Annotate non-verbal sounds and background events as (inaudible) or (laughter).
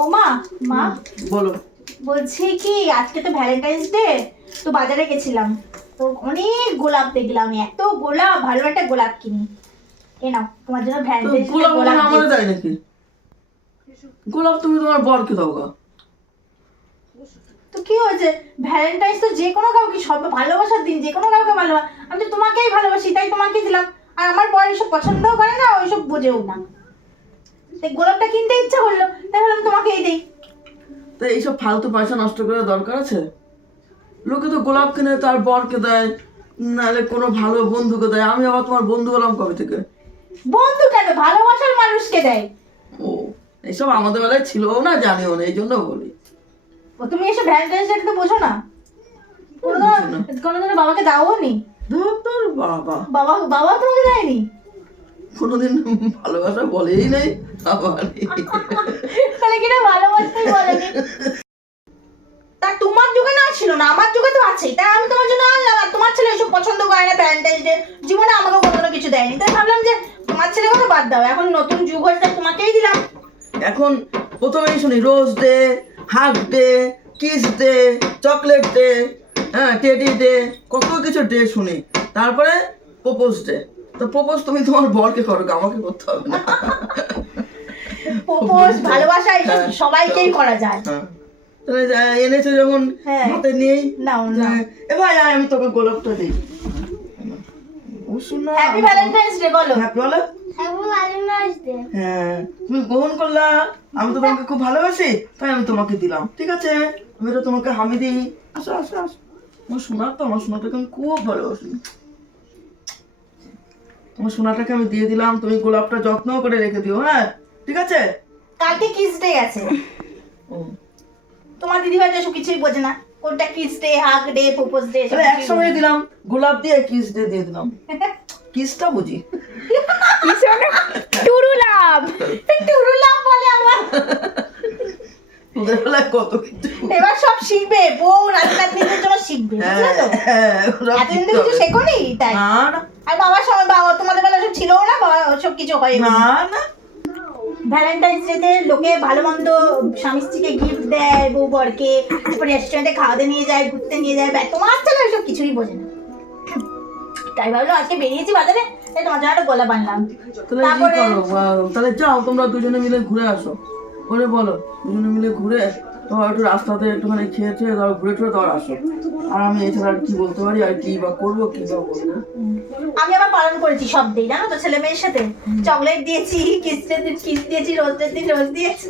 ও মা মা। বলো। বলছি কি আজকে তো ভ্যালেন্টাইন্স ডে তো বাজারে গেছিলাম। তো অনেক গোলাপ দেখলাম এত গোলাপ ভালো একটা গোলাপ কিনি। এ নাও তোমার জন্য তো ভ্যালেন্টাইন্স ডে গোলাপ নাকি? তুমি তোমার বরকে দাও গা। তো কি হয়েছে? ভ্যালেন্টাইন্স তো যে কোনো কাউকে সব ভালোবাসার দিন যে কোনো কাউকে ভালোবাসা আমি তো তোমাকেই ভালোবাসি তাই তোমাকে দিলাম। আর আমার বর এসব পছন্দও করে না ওইসব বোঝেও না। গোলাপটা কিনতে ইচ্ছা করল তাই ভাবলাম তোমাকেই দিই। তো এইসব ফালতু পয়সা নষ্ট করার দরকার আছে? লোকে তো গোলাপ কিনে তার বরকে দেয় নাহলে কোনো ভালো বন্ধুকে দেয়। আমি আবার তোমার বন্ধু হলাম কবে থেকে? বন্ধু কেন? ভালোবাসার মানুষকে দেয়। ও এইসব আমাদের বেলায় ছিলও না জানিও না এই জন্য বলি। ও তুমি এসব ভ্যালেন্টাইন্স ডে তো বোঝো না। কোনোদিন বাবাকে দাও নি। ধর তোর বাবা। বাবা বাবা তোমাকে দেয়নি? কোনোদিন ভালোবাসা বলেই নাই তাহলে কিনা বলেনি। তা তোমার যুগে না ছিল না আমার যুগে তো আছেই। তাই আমি তোমার জন্য আনলাম আর তোমার ছেলে এসব পছন্দ করে না ডে জীবনে আমাকে কোনো কিছু দেয়নি। তাই ভাবলাম যে তোমার ছেলে কথা বাদ দাও। এখন নতুন যুগ হয়েছে তোমাকেই দিলাম। এখন প্রথমেই শুনি rose day hug day kiss day chocolate day হ্যাঁ টেডি ডে কত কিছু ডে শুনি। তারপরে প্রপোজ ডে তো প্রপোজ তুমি তোমার বরকে করো আমাকে করতে হবে না। প্রপোজ ভালোবাসা হ্যাঁ, সবাইকেই করা যায়। হ্যাঁ। তাহলে এনেছো যখন হ্যাঁ। হাতে নিয়েই নাও নাও এ আমি তোকে গোলাপটা দিই। হ্যাপি ভ্যালেন্টাইন্স ডে বলো। হ্যাঁ বলো। হ্যাঁ তুমি গ্রহণ করলা আমি তো তোমাকে খুব ভালোবাসি তাই আমি তোমাকে দিলাম ঠিক আছে? আমি তো তোমাকে হামি দিই। আসো আসো আসো। আমার সোনা তো আমার সোনাটাকে আমি খুব ভালোবাসি। আমার সোনাটাকে আমি দিয়ে দিলাম তুমি গোলাপটা যত্ন করে রেখে দিও হ্যাঁ? ঠিক আছে? কালকে কিস ডে আছে। ও। তোমার দিদিভাই তো এসব কিছুই বোঝে না। কোনটা kiss day hug day propose day তাহলে একসঙ্গে দিলাম গোলাপ দিয়ে কিস ডে দিয়ে দিলাম। (laughs) কিসটা বুঝি টুরুলাভ টুরুলাভ বলে আমার তোদের বেলায় কত কিছু। এবার সব শিখবে বউ নাতনিদের জন্য শিখবে বুঝলে তো? হ্যাঁ, এতদিন তো কিছু শেখোনি? তাই। আর বাবার সময় বাবা তোমাদের বেলা সব ছিল না? বাবা সব কিছু হয় না না। ভ্যালেন্টাইন্স ডেতে লোকে ভালো মন্দ স্বামী স্ত্রীকে গিফট দেয় বউ বরকে তারপর রেস্টুরেন্টে খাওয়াতে নিয়ে যায় ঘুরতে নিয়ে যায় ব্যাস তোমার ছেলে সব কিছুই বোঝে না। তাই ভাবলো আজকে বেরিয়েছি বাজারে তাই তোমার জন্য একটা কি তারপরে তাহলে যাও তোমরা দুজনে মিলে ঘুরে আসো। করে বলো দুজনে মিলে ঘুরে তোমার একটু রাস্তাতে একটুখানি খেয়ে খেয়ে ধরো ঘুরে টুরে ধর আসো। আর আমি এছাড়া আর কি বলতে পারি আর কি বা করব কি বা আমি আবার পালন করেছি সব দিন জানো তো ছেলে মেয়ের সাথে। চকলেট দিয়েছি কিস্টের দিন কিস দিয়েছি রোজের দিন রোজ দিয়েছি।